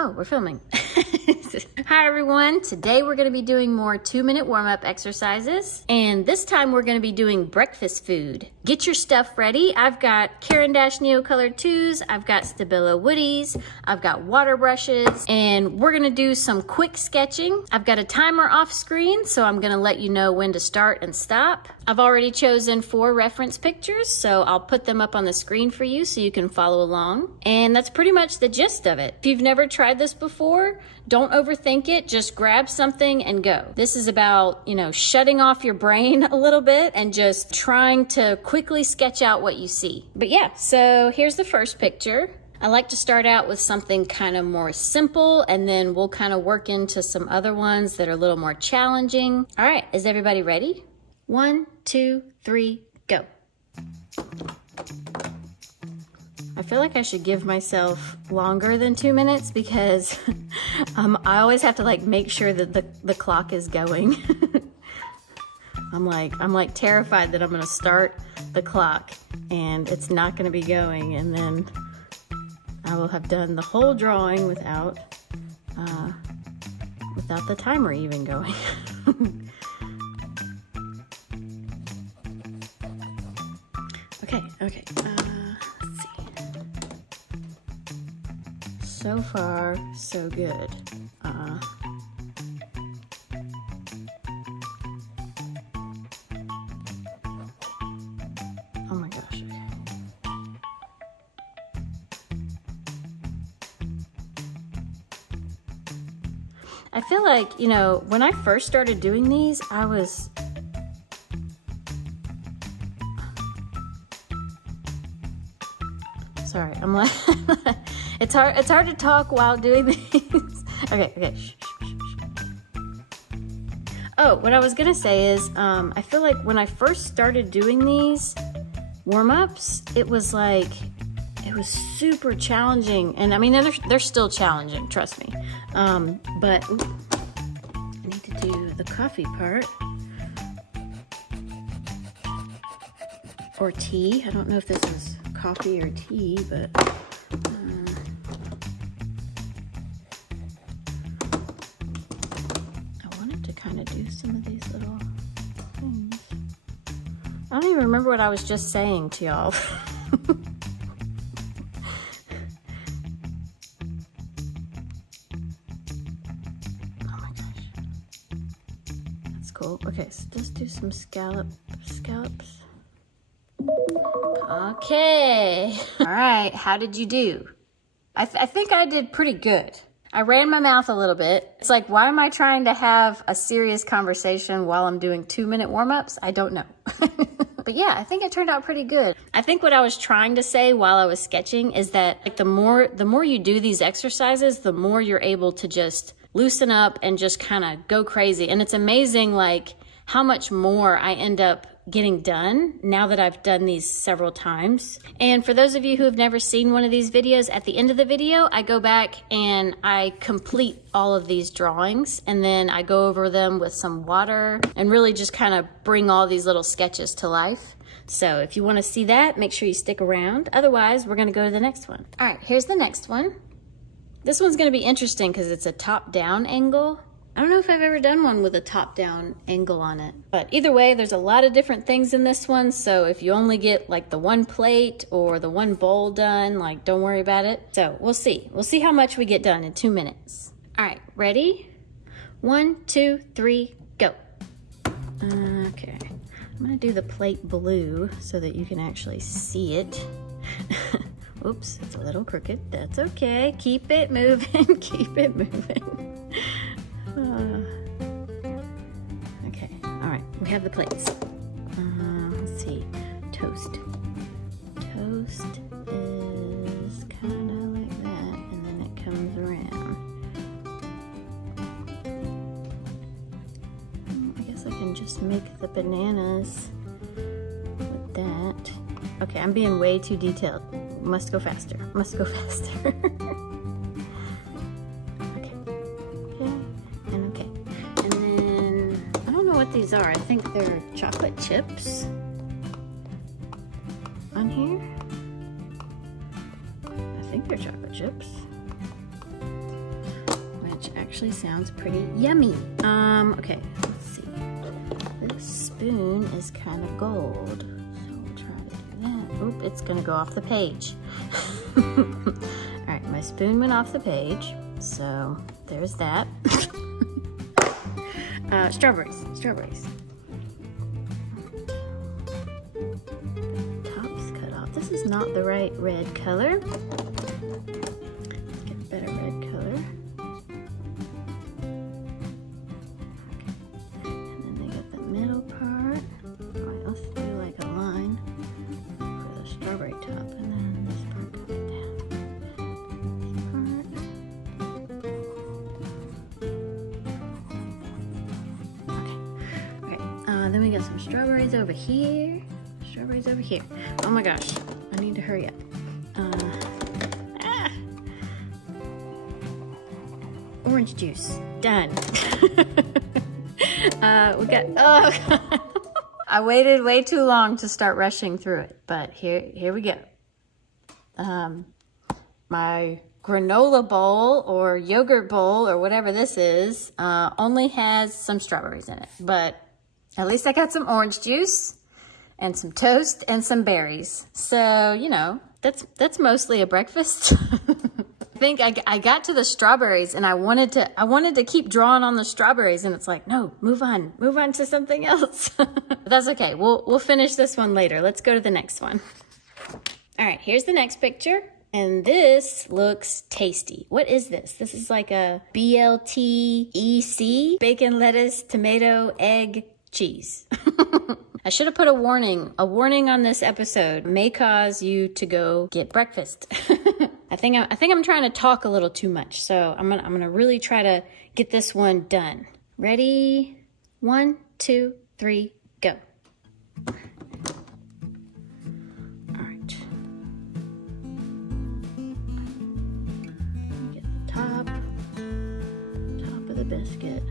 Oh, we're filming. Hi everyone, today we're gonna be doing more 2-minute warm-up exercises, and this time we're gonna be doing breakfast food. Get your stuff ready. I've got Caran Neocolor IIs, I've got Stabilo Woodys, I've got water brushes, and we're gonna do some quick sketching. I've got a timer off screen, so I'm gonna let you know when to start and stop. I've already chosen 4 reference pictures, so I'll put them up on the screen for you so you can follow along. And that's pretty much the gist of it. If you've never tried this before, don't overthink it, just grab something and go. This is about, shutting off your brain a little bit and just trying to quickly sketch out what you see. But yeah, so here's the first picture. I like to start out with something kind of more simple, and then we'll kind of work into some other ones that are a little more challenging. All right, is everybody ready? 1, 2, 3, go. I feel like I should give myself longer than 2 minutes because I always have to make sure that the clock is going. I'm like terrified that I'm gonna start the clock and it's not gonna be going, and then I will have done the whole drawing without the timer even going. Okay, let's see. So far, so good. Oh my gosh, okay. I feel like, when I first started doing these, I was... Sorry, I'm like, it's hard to talk while doing these. Okay. Shh. Oh, what I was gonna say is, I feel like when I first started doing these warm-ups, it was super challenging. And I mean, they're still challenging, trust me. But I need to do the coffee part. Or tea, I don't know if this is coffee or tea, but I wanted to kind of do some of these little things. I don't even remember what I was just saying to y'all. Oh my gosh, that's cool. Okay, so let's do some scallops. Okay. All right, how did you do? I think I did pretty good. I ran my mouth a little bit. It's like, why am I trying to have a serious conversation while I'm doing 2-minute warm-ups? I don't know. But yeah, I think it turned out pretty good. I think what I was trying to say while I was sketching is that the more you do these exercises, the more you're able to just loosen up and just kind of go crazy. And it's amazing how much more I end up getting done now that I've done these several times. And for those of you who have never seen one of these videos, at the end of the video, I go back and I complete all of these drawings, and then I go over them with some water and really just kind of bring all these little sketches to life. So if you want to see that, make sure you stick around. Otherwise, we're going to go to the next one. All right, here's the next one. This one's going to be interesting because it's a top-down angle. I don't know if I've ever done one with a top-down angle on it. But either way, there's a lot of different things in this one, so if you only get the one plate or the one bowl done, don't worry about it. So we'll see. We'll see how much we get done in 2 minutes. All right, ready? 1, 2, 3, go. Okay, I'm gonna do the plate blue so that you can actually see it. Oops, it's a little crooked. That's okay. Keep it moving, keep it moving. Okay, all right, we have the plates. Let's see, toast. Toast is kind of like that, and then it comes around. I guess I can just make the bananas with that. Okay, I'm being way too detailed. Must go faster, must go faster. These are, I think they're chocolate chips on here. I think they're chocolate chips. actually sounds pretty yummy. Okay, let's see. This spoon is kind of gold, so we'll try to do that. Oop, it's gonna go off the page. All right, my spoon went off the page, so there's that. Strawberries. Top's cut off. This is not the right red color. Let's get a better red color. Okay. And then they got the middle part. All right, let's do like a line for the strawberry top, and then this part coming down. Then we got some strawberries over here. Oh my gosh, I need to hurry up. Orange juice, done. We got, oh God. I waited way too long to start rushing through it, but here we go. My granola bowl or yogurt bowl or whatever this is only has some strawberries in it, but at least I got some orange juice and some toast and some berries. So, you know, that's mostly a breakfast. I think I got to the strawberries and I wanted to keep drawing on the strawberries, and it's like, no, move on to something else. But that's okay. We'll finish this one later. Let's go to the next one. All right, here's the next picture. And this looks tasty. What is this? This is like a BLTEC, bacon, lettuce, tomato, egg, cheese. I should have put a warning on this episode. May cause you to go get breakfast. I think I'm trying to talk a little too much, so I'm gonna really try to get this one done. Ready? 1, 2, 3, go. All right. Get the top of the biscuit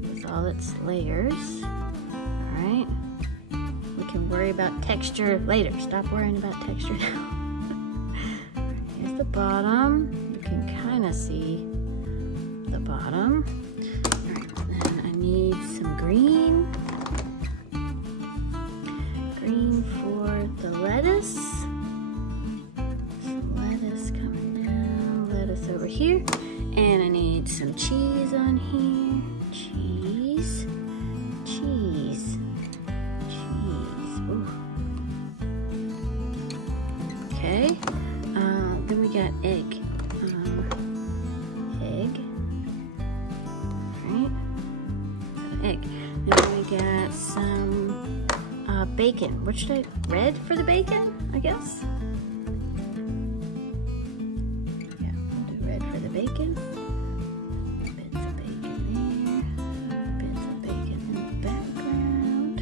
with all its layers. All right. We can worry about texture later. Stop worrying about texture now. Here's the bottom. You can kind of see the bottom. All right, then I need some green. Green for the lettuce. Some lettuce coming down. Lettuce over here. And I need some cheese on here. Cheese. Ooh. Okay. Then we got egg. Right? Egg. Then we got some bacon. What should I? Red for the bacon, I guess? Yeah, we'll do red for the bacon. Bits of bacon there. Bits of bacon in the background.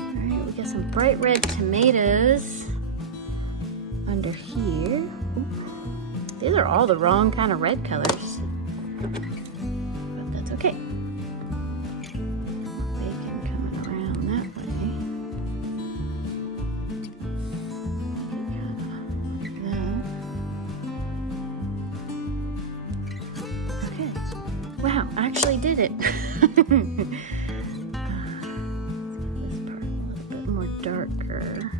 Alright, we got some bright red tomatoes under here. Ooh. These are all the wrong kind of red colors, but that's okay. Bacon coming around that way. Like that. Okay. Wow, I actually did it. Let's get this part a little bit more darker.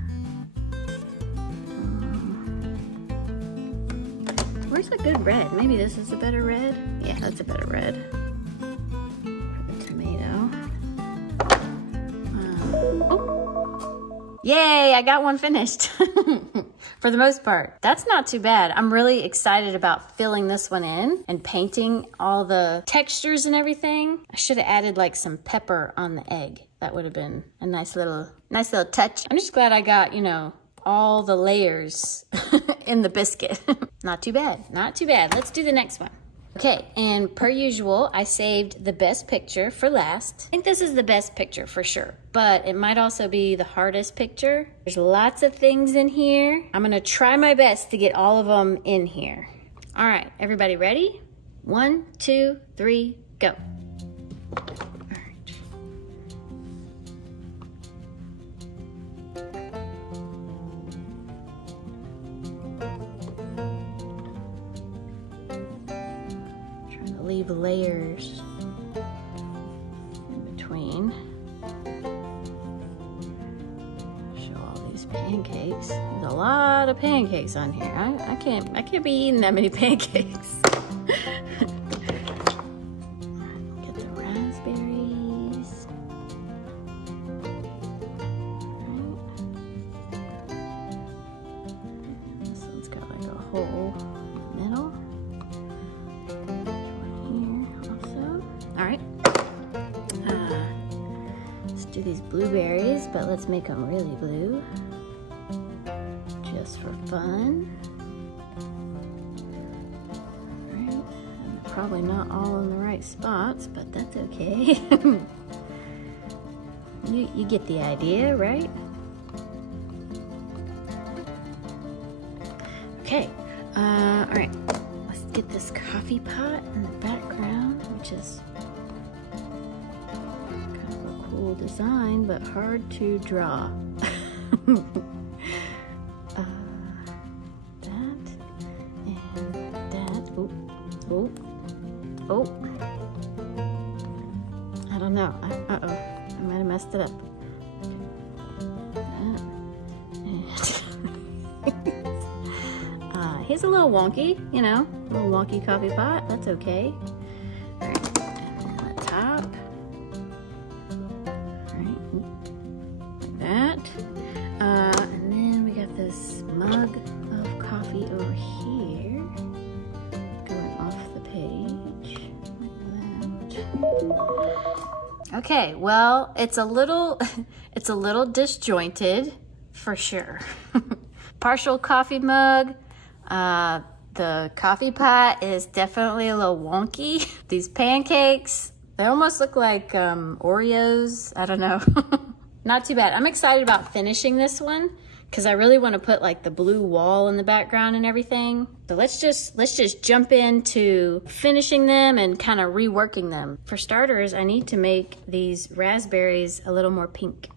Where's a good red? Maybe this is a better red? Yeah, that's a better red. For the tomato. Oh. Yay, I got one finished. For the most part. That's not too bad. I'm really excited about filling this one in and painting all the textures and everything. I should have added like some pepper on the egg. That would have been a nice little touch. I'm just glad I got, you know, all the layers in the biscuit. Not too bad, not too bad. Let's do the next one. Okay, and per usual, I saved the best picture for last. I think this is the best picture for sure, but it might also be the hardest picture. There's lots of things in here. I'm gonna try my best to get all of them in here. All right, everybody ready? 1, 2, 3, go. leave layers in between. Show all these pancakes. There's a lot of pancakes on here. I can't be eating that many pancakes. Get the raspberries. Right. This one's got like a hole in the middle. Do these blueberries, but let's make them really blue, just for fun. Right. And they're probably not all in the right spots, but that's okay. you get the idea, right? Okay. All right. Let's get this coffee pot in the background, which is design, but hard to draw. That and that. Oh. I don't know. Uh-oh. I might have messed it up. That and he's a little wonky, you know, a little wonky coffee pot. That's okay. All right. And the top. And then we got this mug of coffee over here, going off the page, like that. Okay, well, it's a little disjointed, for sure. Partial coffee mug. The coffee pot is definitely a little wonky. These pancakes, they almost look like Oreos. I don't know. Not too bad. I'm excited about finishing this one because I really want to put like the blue wall in the background and everything. So let's just jump into finishing them and kind of reworking them. For starters, I need to make these raspberries a little more pink.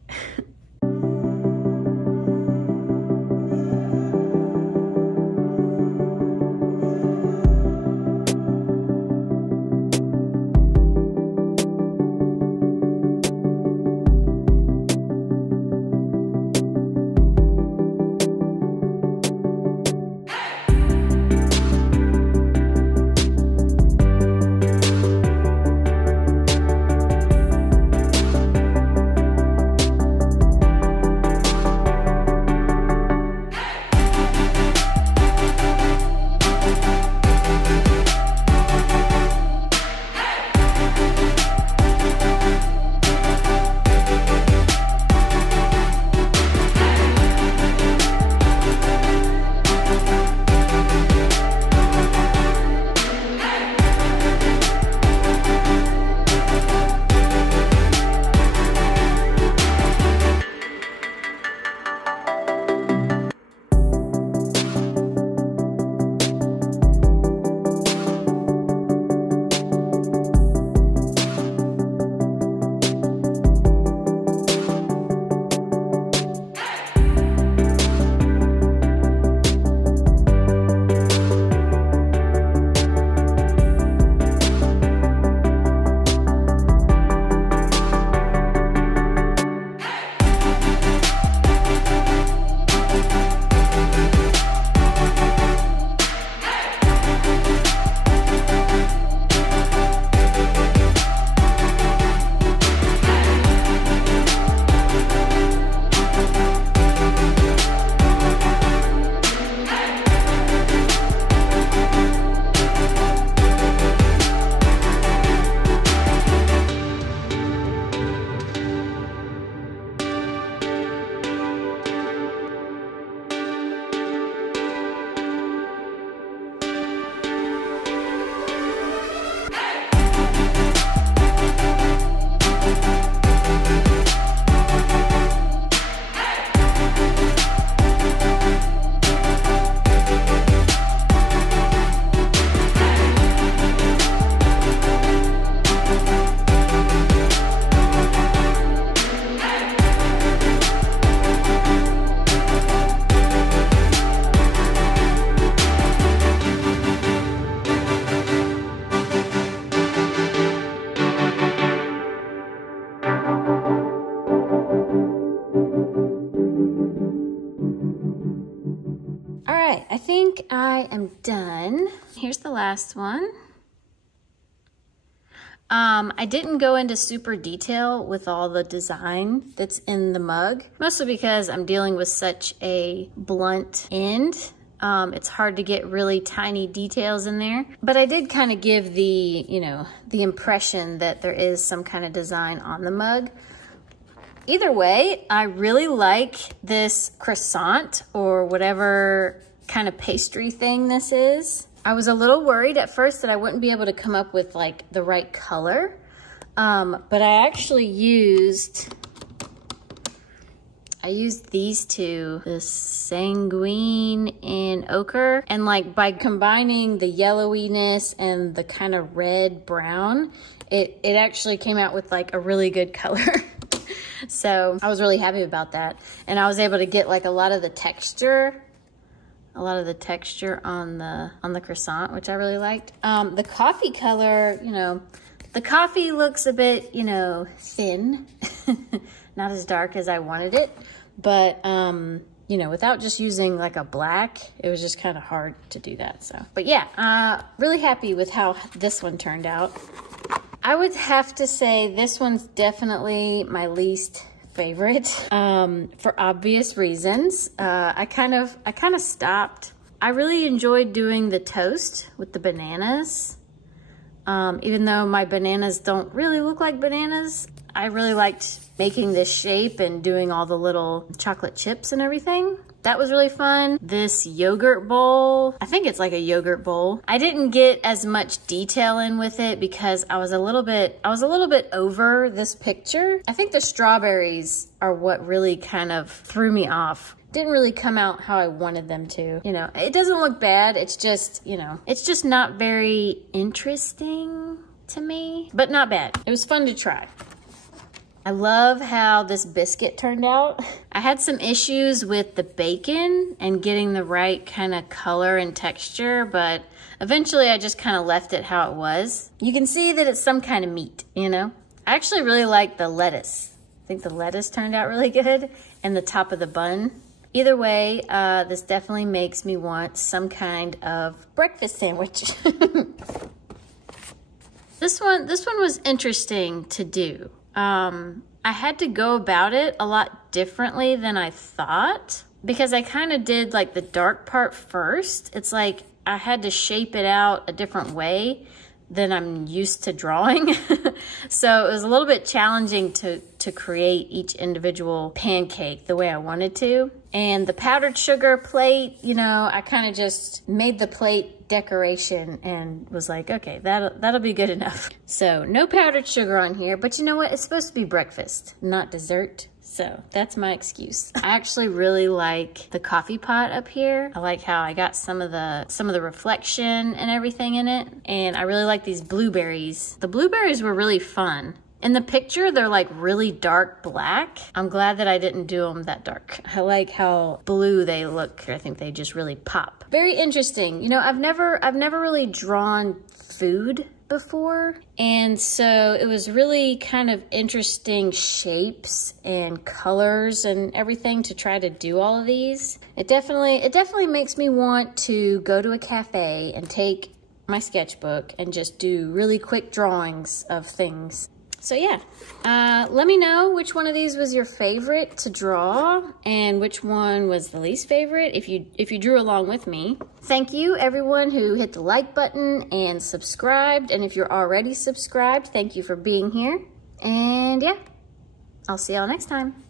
I am done. Here's the last one. I didn't go into super detail with all the design that's in the mug, mostly because I'm dealing with such a blunt end. It's hard to get really tiny details in there, but I did kind of give the, you know, the impression that there is some kind of design on the mug. Either way, I really like this croissant or whatever kind of pastry thing this is. I was a little worried at first that I wouldn't be able to come up with like the right color, but I actually used these two, the sanguine and ochre, and like by combining the yellowiness and the kind of red brown, it actually came out with like a really good color. So I was really happy about that, and I was able to get like a lot of the texture on the croissant, which I really liked. The coffee color, you know, the coffee looks a bit, you know, thin, not as dark as I wanted it, but, you know, without just using like a black, it was just kind of hard to do that. So, but yeah, really happy with how this one turned out. I would have to say this one's definitely my least favorite, for obvious reasons. I kind of stopped. I really enjoyed doing the toast with the bananas. Even though my bananas don't really look like bananas, I really liked making this shape and doing all the little chocolate chips and everything. That was really fun. This yogurt bowl, I think it's like a yogurt bowl. I didn't get as much detail in with it because I was a little bit over this picture. I think the strawberries are what really kind of threw me off. Didn't really come out how I wanted them to. You know, it doesn't look bad. It's just, you know, it's just not very interesting to me, but not bad. It was fun to try. I love how this biscuit turned out. I had some issues with the bacon and getting the right kind of color and texture, but eventually I just kind of left it how it was. You can see that it's some kind of meat, you know? I actually really like the lettuce. I think the lettuce turned out really good, and the top of the bun. Either way, this definitely makes me want some kind of breakfast sandwich. This one was interesting to do. I had to go about it a lot differently than I thought, because I kind of did like the dark part first. It's like I had to shape it out a different way than I'm used to drawing. So it was a little bit challenging to create each individual pancake the way I wanted to. And the powdered sugar plate, you know, I kind of just made the plate decoration and was like, okay, that'll be good enough. So no powdered sugar on here, but you know what? It's supposed to be breakfast, not dessert. So that's my excuse. I actually really like the coffee pot up here. I like how I got some of the reflection and everything in it. And I really like these blueberries. The blueberries were really fun. In the picture, they're like really dark black. I'm glad that I didn't do them that dark. I like how blue they look. I think they just really pop. Very interesting. You know, I've never really drawn food before, and so it was really kind of interesting shapes and colors and everything to try to do all of these. It definitely makes me want to go to a cafe and take my sketchbook and just do really quick drawings of things. So yeah, let me know which one of these was your favorite to draw and which one was the least favorite if you drew along with me. Thank you everyone who hit the like button and subscribed, and if you're already subscribed, thank you for being here. And yeah, I'll see y'all next time.